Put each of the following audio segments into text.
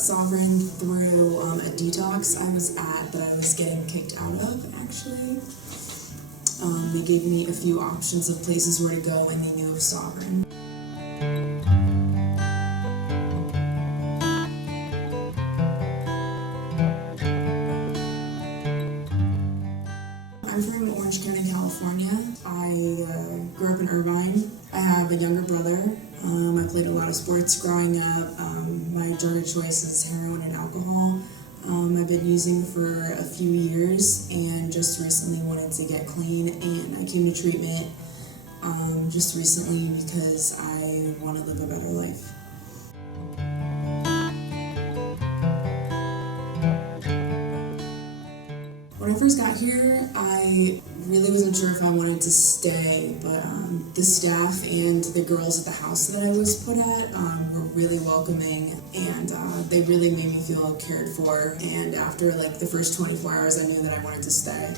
about Sovereign through a detox I was at that I was getting kicked out of, actually. They gave me a few options of places where to go and they knew of Sovereign. I'm from Orange County, California. I grew up in Irvine. I have a younger brother. I played a lot of sports growing up. My drug of choice is heroin and alcohol. I've been using for a few years and just recently wanted to get clean, and I came to treatment just recently because I want to live a better life. When I first got here, I really wasn't sure if I wanted to stay, but the staff and the girls at the house that I was put at were really welcoming, and they really made me feel cared for, and after like the first 24 hours I knew that I wanted to stay.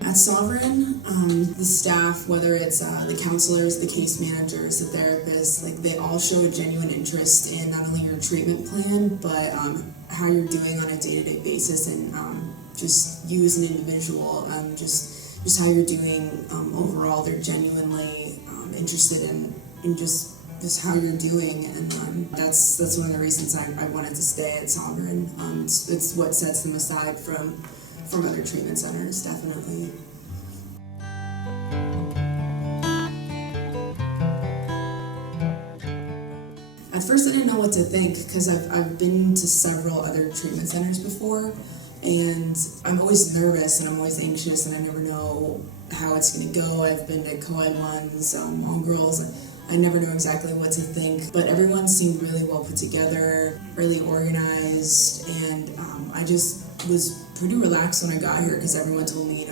At Sovereign, the staff, whether it's the counselors, the case managers, the therapists, like they all show a genuine interest in not only your treatment plan, but how you're doing on a day-to-day basis, and just you as an individual, just how you're doing overall. They're genuinely interested in just how you're doing, and that's one of the reasons I wanted to stay at Sovereign. It's what sets them aside from other treatment centers, definitely. At first I didn't know what to think because I've been to several other treatment centers before, and I'm always nervous and I'm always anxious and I never know how it's going to go. I've been to co-ed ones, all girls. I never know exactly what to think, but everyone seemed really well put together, really organized, and I just was pretty relaxed when I got here because everyone told me,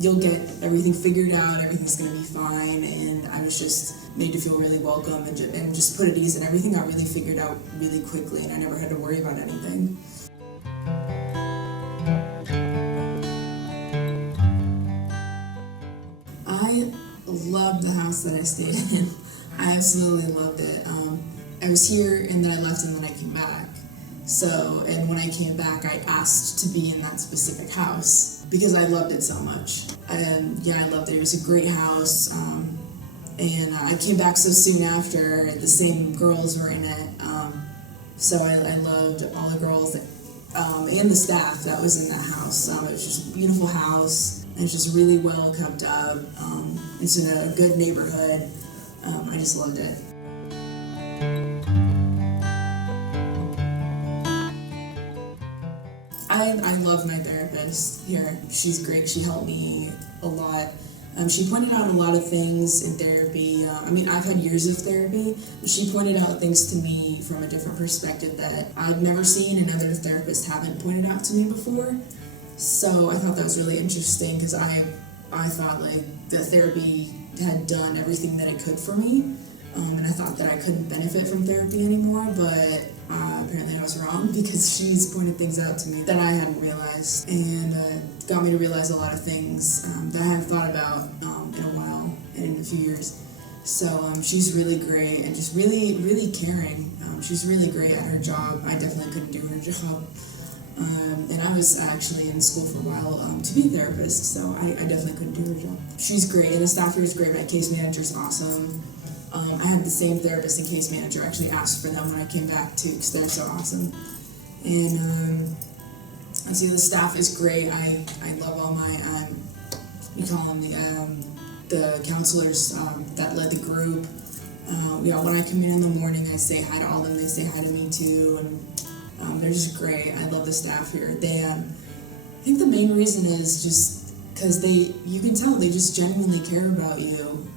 you'll get everything figured out, everything's going to be fine, and I was just made to feel really welcome and just put at ease, and everything got really figured out really quickly, and I never had to worry about anything. I loved the house that I stayed in. I absolutely loved it. I was here and then I left and then I came back. And when I came back, I asked to be in that specific house because I loved it so much. And yeah, I loved it. It was a great house. And I came back so soon after. The same girls were in it. So I loved all the girls and the staff that was in that house. It was just a beautiful house. And it's just really well kept up. It's in a good neighborhood. I just loved it. I love my therapist here. She's great. She helped me a lot. She pointed out a lot of things in therapy. I've had years of therapy, but she pointed out things to me from a different perspective that I've never seen and other therapists haven't pointed out to me before. So I thought that was really interesting because I thought like the therapy had done everything that it could for me, and I thought that I couldn't benefit from therapy anymore, but apparently I was wrong because she's pointed things out to me that I hadn't realized, and got me to realize a lot of things that I hadn't thought about in a while and in a few years. So she's really great and just really, really caring. She's really great at her job. I definitely couldn't do her job. And I was actually in school for a while to be a therapist, so I definitely couldn't do her job. She's great, and the staff here is great. My case manager's awesome. I had the same therapist and case manager. I actually asked for them when I came back too, because they're so awesome. And I see the staff is great. I love all my we call them the counselors that led the group. When I come in the morning, I say hi to all of them. They say hi to me too, and they're just great. I love the staff here. I think the main reason is just because you can tell they just genuinely care about you,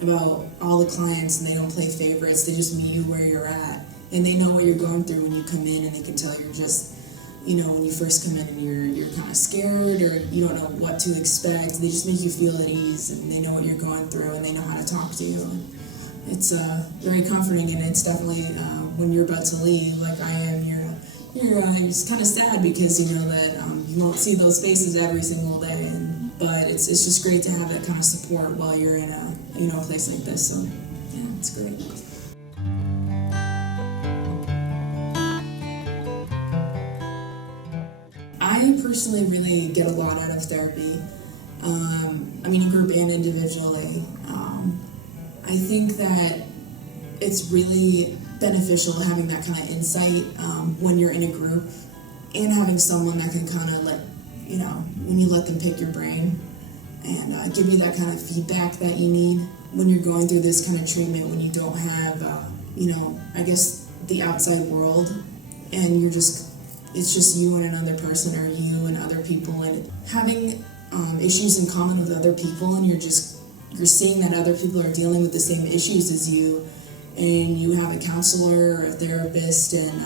about all the clients, and they don't play favorites. They just meet you where you're at, and they know what you're going through when you come in, and they can tell you're just, when you first come in and you're kind of scared or you don't know what to expect. They just make you feel at ease, and they know what you're going through, and they know how to talk to you. And it's very comforting, and it's definitely when you're about to leave, like I am, you're just kind of sad because you know that you won't see those faces every single day, but it's just great to have that kind of support while you're in a place like this. So yeah, it's great. I personally really get a lot out of therapy. In group and individually. I think that it's really beneficial having that kind of insight when you're in a group, and having someone that can kind of when you let them pick your brain and give you that kind of feedback that you need when you're going through this kind of treatment, when you don't have, the outside world, and it's just you and another person, or you and other people, and having issues in common with other people, and you're seeing that other people are dealing with the same issues as you, and you have a counselor or a therapist, and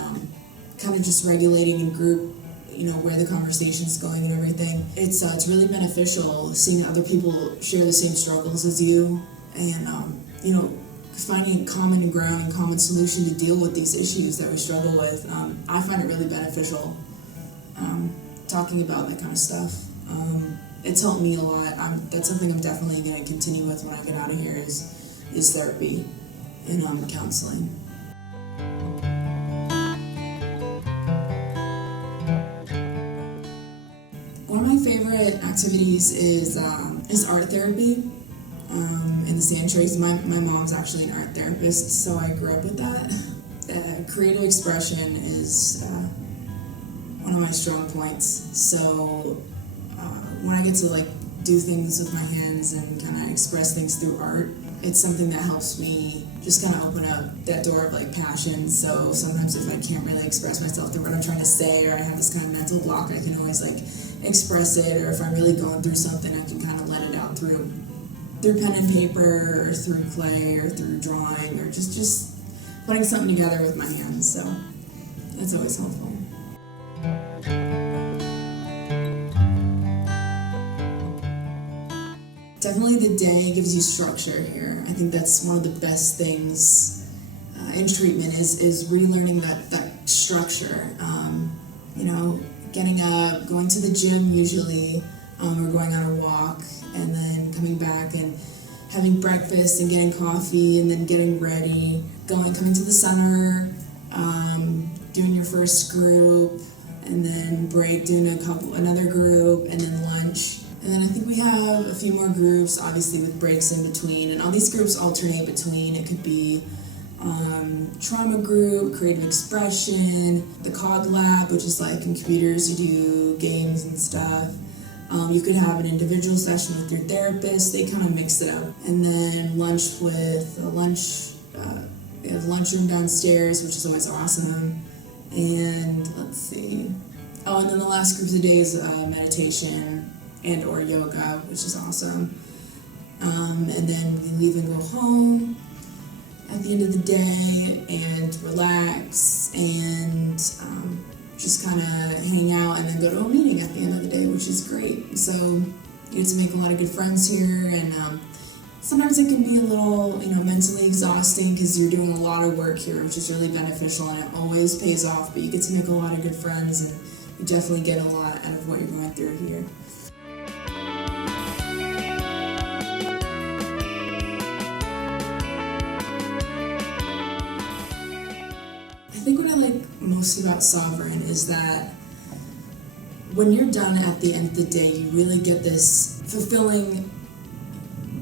kind of just regulating in group, where the conversation's going and everything. It's really beneficial seeing other people share the same struggles as you, and finding common ground and common solution to deal with these issues that we struggle with. I find it really beneficial talking about that kind of stuff. It's helped me a lot. That's something I'm definitely going to continue with when I get out of here is therapy and counseling. One of my favorite activities is art therapy in the sand trays. My mom's actually an art therapist, so I grew up with that. Creative expression is one of my strong points. So when I get to do things with my hands and kind of express things through art, it's something that helps me just kind of open up that door of passion. So sometimes if I can't really express myself through what I'm trying to say, or I have this kind of mental block, I can always express it. Or if I'm really going through something, I can kind of let it out through pen and paper, or through clay, or through drawing, or just putting something together with my hands. So that's always helpful. Definitely the day gives you structure here. I think that's one of the best things in treatment is relearning that structure. Getting up, going to the gym usually, or going on a walk, and then coming back and having breakfast and getting coffee, and then getting ready, coming to the center, doing your first group, and then break, doing another group, and then lunch. And then I think we have a few more groups, obviously with breaks in between, and all these groups alternate between. It could be trauma group, creative expression, the COG lab, which is in computers you do games and stuff. You could have an individual session with your therapist. They kind of mix it up. And then lunch with we have lunchroom downstairs, which is always awesome. And let's see. Oh, and then the last group of the day is meditation and or yoga, which is awesome. And then we leave and go home at the end of the day and relax and just kind of hang out, and then go to a meeting at the end of the day, which is great. So you get to make a lot of good friends here, and sometimes it can be a little, mentally exhausting because you're doing a lot of work here, which is really beneficial, and it always pays off, but you get to make a lot of good friends, and you definitely get a lot out of what you're going through here. I think what I like most about Sovereign is that when you're done at the end of the day, you really get this fulfilling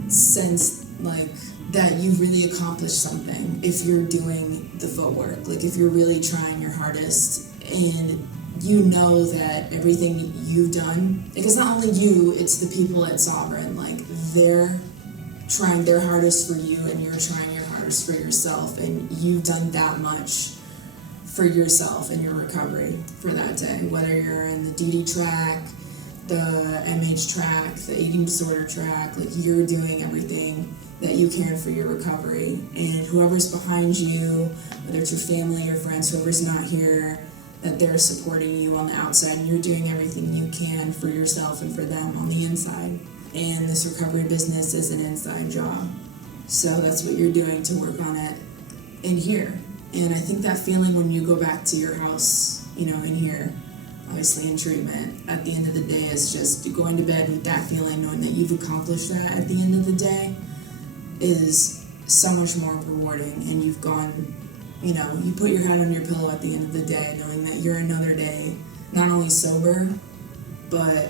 sense that you've really accomplished something if you're doing the footwork. If you're really trying your hardest, and you know that everything you've done, it's not only you, it's the people at Sovereign, they're trying their hardest for you, and you're trying your hardest for yourself, and you've done that much for yourself and your recovery for that day, whether you're in the DD track, the MH track, the eating disorder track. You're doing everything that you can for your recovery, and whoever's behind you, whether it's your family or friends, whoever's not here, that they're supporting you on the outside, and you're doing everything you can for yourself and for them on the inside. And this recovery business is an inside job, so that's what you're doing to work on it in here. And I think that feeling when you go back to your house, in here, obviously in treatment. At the end of the day, it's just going to bed with that feeling, knowing that you've accomplished that at the end of the day is so much more rewarding, and you've gone, you know, you put your head on your pillow at the end of the day knowing that you're another day not only sober, but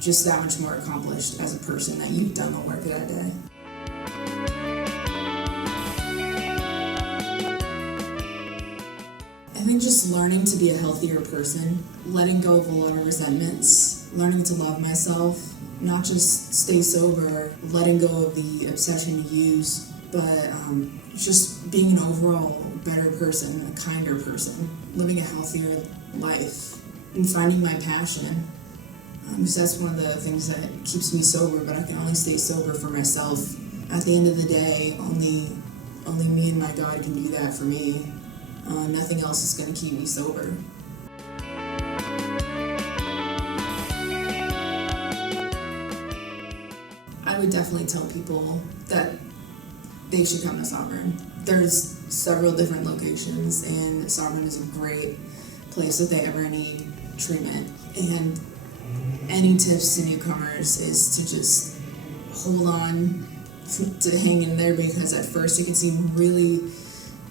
just that much more accomplished as a person, that you've done the work that day. I think just learning to be a healthier person, letting go of a lot of resentments, learning to love myself, not just stay sober, letting go of the obsession to use, but just being an overall better person, a kinder person, living a healthier life, and finding my passion. Because that's one of the things that keeps me sober, but I can only stay sober for myself. At the end of the day, only me and my God can do that for me. Nothing else is going to keep me sober. I would definitely tell people that they should come to Sovereign. There's several different locations, and Sovereign is a great place if they ever need treatment. And any tips to newcomers is to just hold on to hang in there, because at first it can seem really,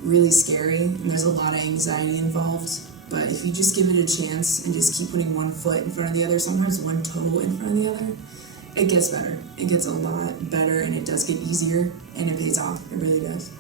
really scary, and there's a lot of anxiety involved. But if you just give it a chance and just keep putting one foot in front of the other, sometimes one toe in front of the other, it gets better. It gets a lot better, and it does get easier, and it pays off. It really does.